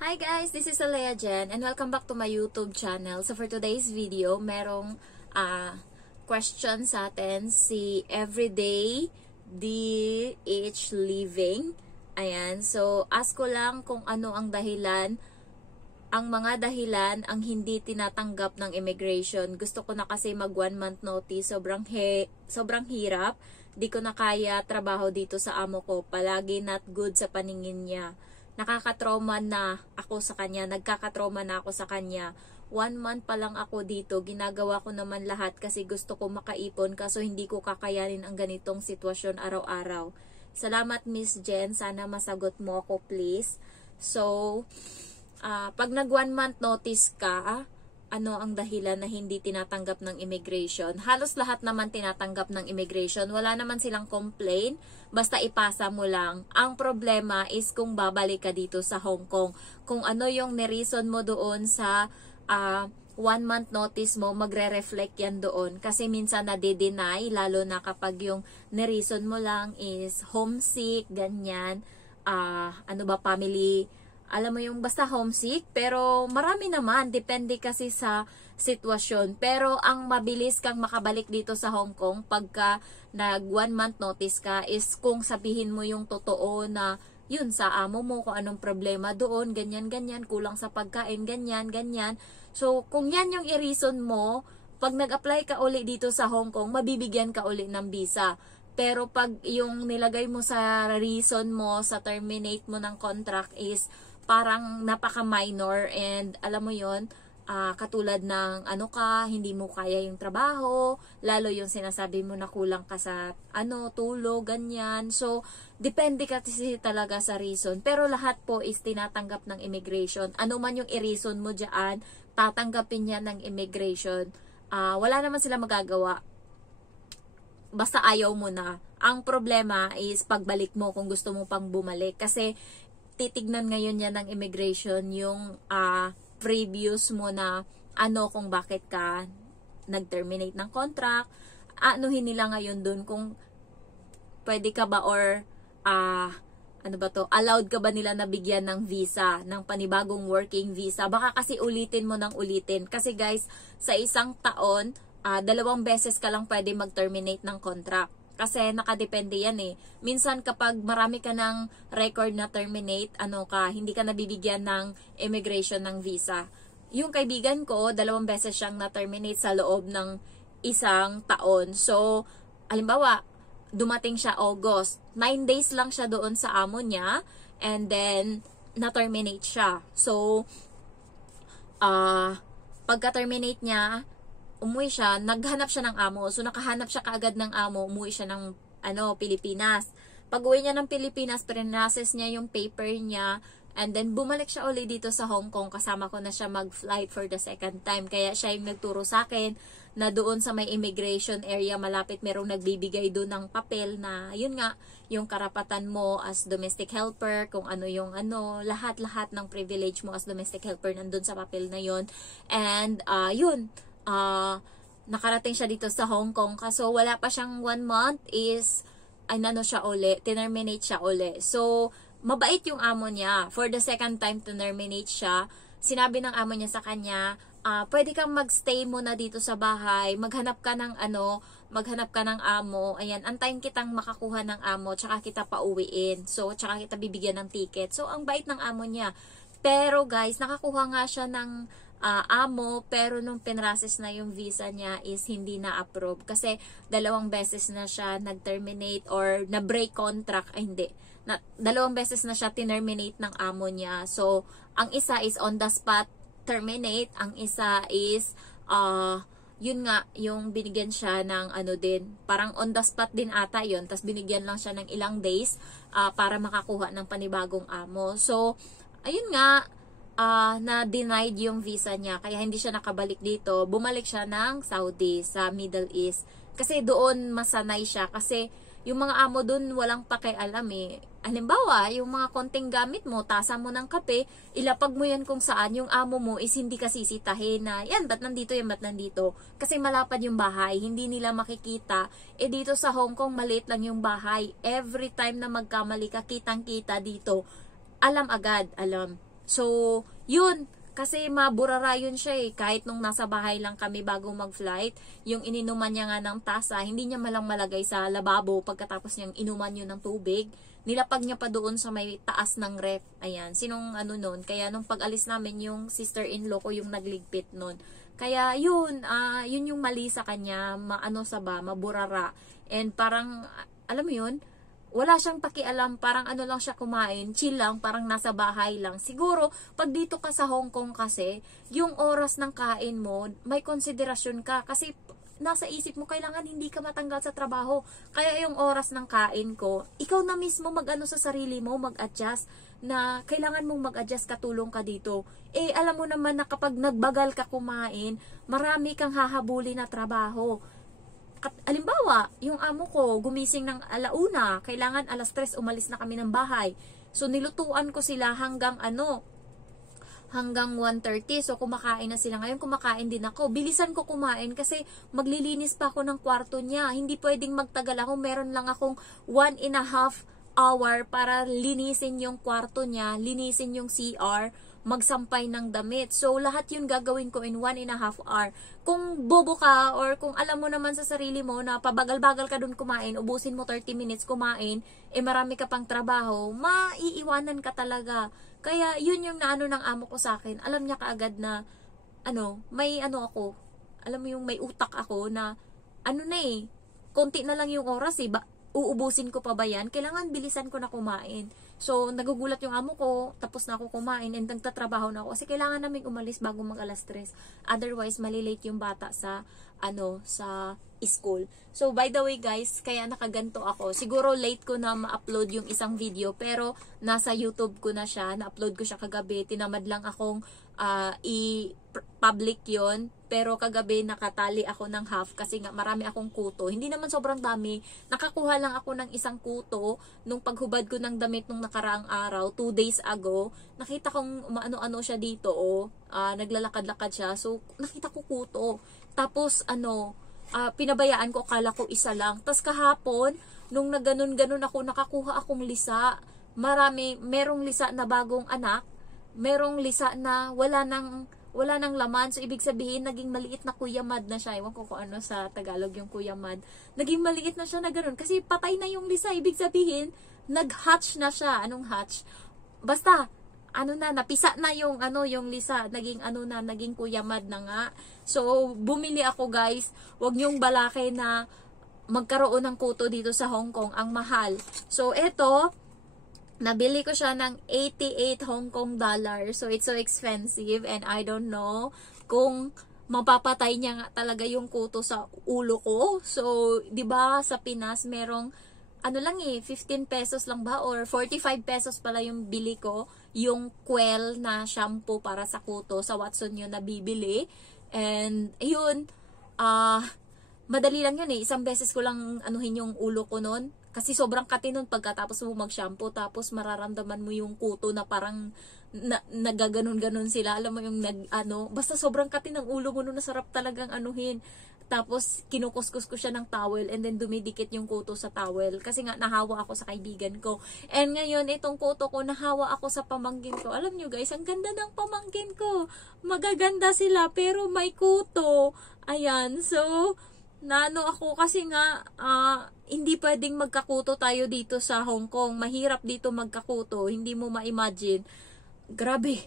Hi guys, this is Alea Jen and welcome back to my YouTube channel. So for today's video, merong question sa atin si Everyday DH Living. Ayan, so ask ko lang kung ano ang dahilan, ang mga dahilan ang hindi tinatanggap ng immigration. Gusto ko na kasi mag 1 month notice, sobrang hirap. Di ko na kaya trabaho dito sa amo ko, palagi not good sa paningin niya. Nakakatrauma na ako sa kanya, nagkakatrauma na ako sa kanya. 1 month pa lang ako dito, ginagawa ko naman lahat kasi gusto ko makaipon kaso hindi ko kakayanin ang ganitong sitwasyon araw-araw. Salamat Miss Jen, sana masagot mo ako please. So, pag nag 1 month notice ka, ano ang dahilan na hindi tinatanggap ng immigration? Halos lahat naman tinatanggap ng immigration. Wala naman silang complain. Basta ipasa mo lang. Ang problema is kung babalik ka dito sa Hong Kong. Kung ano yung nireason mo doon sa 1 month notice mo, magre-reflect yan doon. Kasi minsan nade-deny, lalo na kapag yung nireason mo lang is homesick, ganyan. Family, alam mo yung basta homesick, pero marami naman, depende kasi sa sitwasyon. Pero ang mabilis kang makabalik dito sa Hong Kong pagka nag 1 month notice ka is kung sabihin mo yung totoo na yun sa amo mo, kung anong problema doon, ganyan, kulang sa pagkain, ganyan. So kung yan yung i-reason mo, pag nag-apply ka uli dito sa Hong Kong, mabibigyan ka uli ng visa. Pero pag yung nilagay mo sa reason mo, sa terminate mo ng contract is parang napaka-minor and alam mo yon, katulad ng hindi mo kaya yung trabaho, lalo yung sinasabi mo na kulang ka sa tulog, ganyan. So, depende kasi talaga sa reason. Pero lahat po is tinatanggap ng immigration. Ano man yung i-reason mo dyan, tatanggapin niya ng immigration. Wala naman sila magagawa. Basta ayaw mo na. Ang problema is pagbalik mo kung gusto mo pang bumalik. Kasi titignan ngayon yan ng immigration yung previous mo na kung bakit ka nag-terminate ng contract. Anuhin nila ngayon dun kung pwede ka ba or allowed ka ba nila nabigyan ng visa, ng panibagong working visa. Baka kasi ulitin mo ng ulitin. Kasi guys, sa isang taon, 2 beses ka lang pwede mag-terminate ng contract. Kasi nakadepende yan eh. Minsan kapag marami ka ng record na terminate, hindi ka nabibigyan ng immigration ng visa. Yung kaibigan ko, 2 beses siyang na-terminate sa loob ng 1 taon. So, halimbawa, dumating siya August. 9 days lang siya doon sa amo niya and then na-terminate siya. So, pagka-terminate niya, umuwi siya, naghanap siya ng amo. So, nakahanap siya kaagad ng amo, umuwi siya ng Pilipinas. Pag uwi niya ng Pilipinas, pre-process niya yung paper niya, and then bumalik siya ulit dito sa Hong Kong. Kasama ko na siya mag-flight for the second time. Kaya siya yung nagturo sa akin na doon sa may immigration area malapit, merong nagbibigay doon ng papel na, yun nga, yung karapatan mo as domestic helper, kung ano yung lahat-lahat ng privilege mo as domestic helper nandun sa papel na yun. And, nakarating siya dito sa Hong Kong. Kaso wala pa siyang 1 month is terminate siya uli. So, mabait yung amo niya. For the second time terminate siya, sinabi ng amo niya sa kanya, pwede kang magstay muna dito sa bahay, maghanap ka ng amo, ayan, antayin kitang makakuha ng amo, tsaka kita pauwiin. So, tsaka kita bibigyan ng ticket. So, ang bait ng amo niya. Pero guys, nakakuha nga siya ng amo, pero nung pinrases na yung visa niya is hindi na-approve. Kasi 2 beses na siya nag-terminate or na-break contract. 2 beses na siya terminate ng amo niya. So, ang isa is on the spot terminate. Ang isa is, yun nga, yung binigyan siya ng din. Parang on the spot din ata yun. Tapos binigyan lang siya ng ilang days para makakuha ng panibagong amo. So, ayun nga, na-denied yung visa niya, kaya hindi siya nakabalik dito. Bumalik siya ng Saudi, sa Middle East. Kasi doon masanay siya. Kasi yung mga amo doon walang pakialam eh. Halimbawa, yung mga konting gamit mo, tasa mo ng kape, ilapag mo yan kung saan, yung amo mo is hindi ka sisitahin na, yan, ba't nandito, yan, ba't nandito. Kasi malapad yung bahay, hindi nila makikita. Dito sa Hong Kong, maliit lang yung bahay. Every time na magkamali ka, kitang-kita dito, alam agad, alam. So, yun. Kasi maburara yun siya eh. Kahit nung nasa bahay lang kami bago mag-flight, yung ininuman niya nga ng tasa, hindi niya malang malagay sa lababo pagkatapos niyang inuman yun ng tubig. Nilapag niya pa doon sa may taas ng ref. Ayan, sinong ano nun. Kaya nung pag-alis namin, yung sister-in-law ko yung nagligpit nun. Kaya yun, yun yung mali sa kanya, maburara. And parang, alam mo yun, wala siyang pakialam, parang ano lang siya kumain, chill lang, parang nasa bahay lang. Siguro, pag dito ka sa Hong Kong kasi, yung oras ng kain mo, may konsiderasyon ka. Kasi nasa isip mo, kailangan hindi ka matanggal sa trabaho. Kaya yung oras ng kain ko, ikaw na mismo mag-ano sa sarili mo, mag-adjust, na kailangan mong mag-adjust, katulong ka dito. Eh, alam mo naman na kapag nagbagal ka kumain, marami kang hahabuli na trabaho. Alimbawa, yung amo ko gumising ng 1:00, kailangan 3:00 umalis na kami ng bahay. So nilutuan ko sila hanggang 1:30. So kumakain na sila. Ngayon kumakain din ako. Bilisan ko kumain kasi maglilinis pa ako ng kwarto niya. Hindi pwedeng magtagal ako. Meron lang akong 1.5 hour para linisin yung kwarto niya, linisin yung CR, magsampay ng damit. So, lahat yun gagawin ko in 1.5 hour. Kung bobo ka or kung alam mo naman sa sarili mo na pabagal-bagal ka dun kumain, ubusin mo 30 minutes kumain, eh marami ka pang trabaho, maiiwanan ka talaga. Kaya, yun yung naano ng amo ko sa akin. Alam niya kaagad na, may ako, alam mo yung may utak ako na, konti na lang yung oras eh, uubusin ko pa ba yan? Kailangan bilisan ko na kumain. So, nagugulat yung amo ko, tapos na ako kumain, and nagtatrabaho na ako. Kasi kailangan namin umalis bago mag 3:00. Otherwise, malilate yung bata sa school. So, by the way guys, kaya nakaganto ako. Siguro late ko na ma-upload yung isang video, pero nasa YouTube ko na siya. Na-upload ko siya kagabi. Tinamad lang akong i-public yon. Pero kagabi nakatali ako ng half kasi nga marami akong kuto. Hindi naman sobrang dami. Nakakuha lang ako ng isang kuto nung paghubad ko ng damit nung nakaraang araw, 2 days ago. Nakita kong maano-ano siya dito, naglalakad-lakad siya. So, nakita ko kuto. Tapos, pinabayaan ko, akala ko isa lang. Tapos kahapon, nung naganon-ganon ako, nakakuha akong lisa. Merong lisa na bagong anak. Merong lisa na wala nang laman. So, ibig sabihin, naging maliit na kuyamad na siya. Ewan ko kung ano sa Tagalog yung kuyamad. Naging maliit na siya na ganun. Kasi patay na yung lisa. Ibig sabihin, nag-hatch na siya. Anong hatch? Basta, napisa na yung lisa. Naging kuyamad na nga. So, bumili ako guys. Huwag niyong balake na magkaroon ng kuto dito sa Hong Kong. Ang mahal. So, eto, nabili ko siya ng 88 Hong Kong dollars. So, it's so expensive and I don't know kung mapapatay niya nga talaga yung kuto sa ulo ko. So, 'di ba sa Pinas merong 15 pesos lang ba or 45 pesos pala yung bili ko, yung Quell na shampoo para sa kuto sa Watson yun nabibili. And yun, madali lang yun eh. Isang beses ko lang yung ulo ko nun. Kasi sobrang kati nun pagkatapos mo mag-shampoo, tapos mararamdaman mo yung kuto na parang nagaganon-ganon sila. Alam mo yung basta sobrang kati ng ulo mo nun, nasarap talagang anuhin. Tapos kinukuskus ko siya ng towel and then dumidikit yung kuto sa towel. Kasi nga nahawa ako sa kaibigan ko. And ngayon, itong kuto ko, nahawa ako sa pamangkin ko. Alam nyo guys, ang ganda ng pamangkin ko. Magaganda sila pero may kuto. Ayan, so ako kasi nga hindi pwedeng magkakuto tayo dito sa Hong Kong. Mahirap dito magkakuto. Hindi mo ma-imagine. Grabe.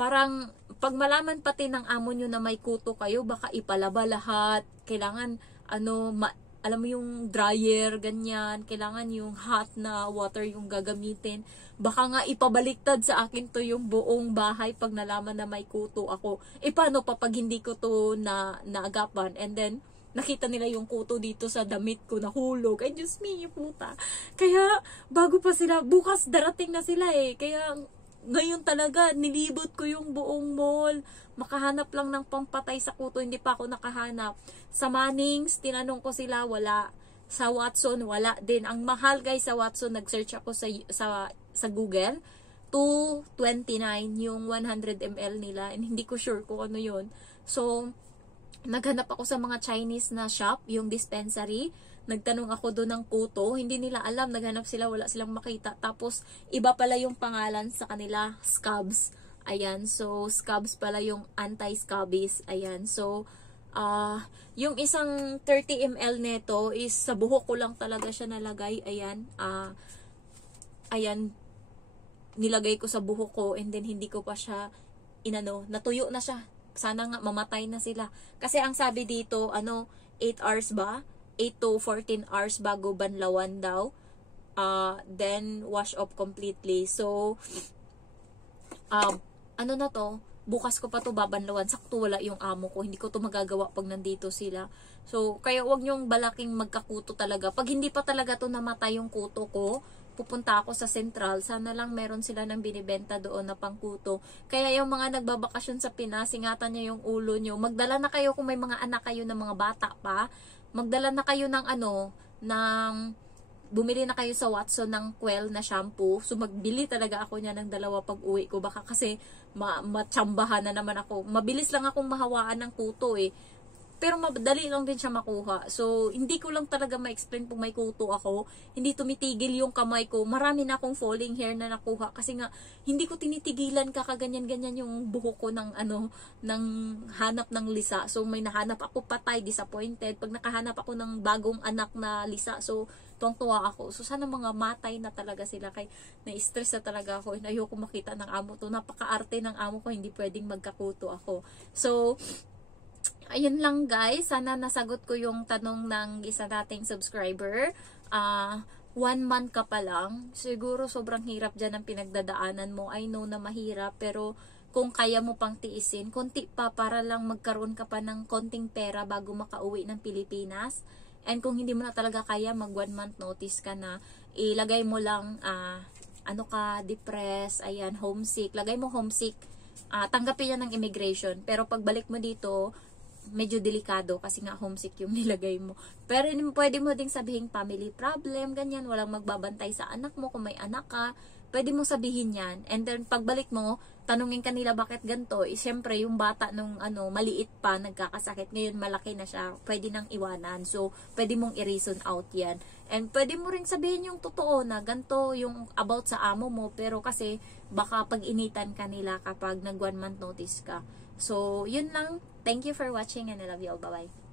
Parang pag malaman pati ng amo nyo na may kuto kayo, baka ipalaba lahat. Kailangan alam mo yung dryer, ganyan. Kailangan yung hot na water yung gagamitin. Baka nga ipabaliktad sa akin to yung buong bahay pag nalaman na may kuto ako. Paano pa pag hindi ko to naagapan? And then nakita nila yung kuto dito sa damit ko, nahulog. Ay, Diyos me, puta. Kaya, bago pa sila, bukas darating na sila eh. Kaya, ngayon talaga, nilibot ko yung buong mall. Makahanap lang ng pampatay sa kuto, hindi pa ako nakahanap. Sa Mannings, tinanong ko sila, wala. Sa Watson, wala din. Ang mahal guys sa Watson, nag-search ako sa Google. $229 yung 100 ml nila. And hindi ko sure kung ano yun. So, naghanap ako sa mga Chinese na shop, yung dispensary. Nagtanong ako doon ng kuto. Hindi nila alam. Naghanap sila, wala silang makita. Tapos, iba pala yung pangalan sa kanila, Scabs. Ayan, so scabs pala yung anti-scabies. Ayan, so yung isang 30 ml neto is sa buhok ko lang talaga siya nalagay. Ayan, ayan, nilagay ko sa buhok ko and then hindi ko pa siya natuyo na siya. Sana nga mamatay na sila. Kasi ang sabi dito, 8 hours ba? 8 to 14 hours bago banlawan daw. Then wash off completely. So, na to? Bukas ko pa to babanlawan. Sakto wala yung amo ko. Hindi ko to magagawa pag nandito sila. So, kaya wag nyong balaking magkakuto talaga. Pag hindi pa talaga to namatay yung kuto ko, pupunta ako sa Central. Sana lang meron sila ng binibenta doon na pangkuto. Kaya yung mga nagbabakasyon sa Pinas, ingatan nyo yung ulo nyo. Magdala na kayo kung may mga anak kayo ng mga bata pa. Magdala na kayo ng bumili na kayo sa Watson ng Quell na shampoo. So, magbili talaga ako niya ng 2 pag uwi ko. Baka kasi matsambahan na naman ako. Mabilis lang akong mahawaan ng kuto eh. Pero madali lang din siya makuha. So, hindi ko lang talaga ma-explain kung may kuto ako. Hindi tumitigil yung kamay ko. Marami na akong falling hair na nakuha. Kasi nga, hindi ko tinitigilan kakaganyan-ganyan yung buhok ko ng hanap ng lisa. So, may nahanap ako patay, disappointed. Pag nakahanap ako ng bagong anak na lisa, so, tuwang-tuwa ako. So, sana mga matay na talaga sila. Kaya, na-stress na talaga ako. Ayoko makita ng amo to. Napaka-arte ng amo ko. Hindi pwedeng magkakuto ako. So, ayun lang guys, sana nasagot ko yung tanong ng isa nating subscriber. 1 month ka pa lang, siguro sobrang hirap dyan ang pinagdadaanan mo. I know na mahirap, pero kung kaya mo pang tiisin, konti pa para lang magkaroon ka pa ng konting pera bago makauwi ng Pilipinas. And kung hindi mo na talaga kaya, mag 1 month notice ka na. Ilagay mo lang, depressed, ayan, homesick. Lagay mo homesick, tanggapin yan ng immigration. Pero pagbalik mo dito, medyo delikado kasi nga homesick yung nilagay mo. Pero pwede mo ding sabihin family problem, ganyan, walang magbabantay sa anak mo kung may anak ka. Pwede mo sabihin yan. And then pagbalik mo, tanungin kanila bakit ganito. Siyempre yung bata nung maliit pa nagkakasakit, ngayon malaki na siya, pwede nang iwanan. So pwede mong i-reason out yan. And pwede mo ring sabihin yung totoo na ganito yung about sa amo mo, pero kasi baka pag-initan kanila kapag nag 1 month notice ka. So, yun lang. Thank you for watching and I love you all. Bye-bye.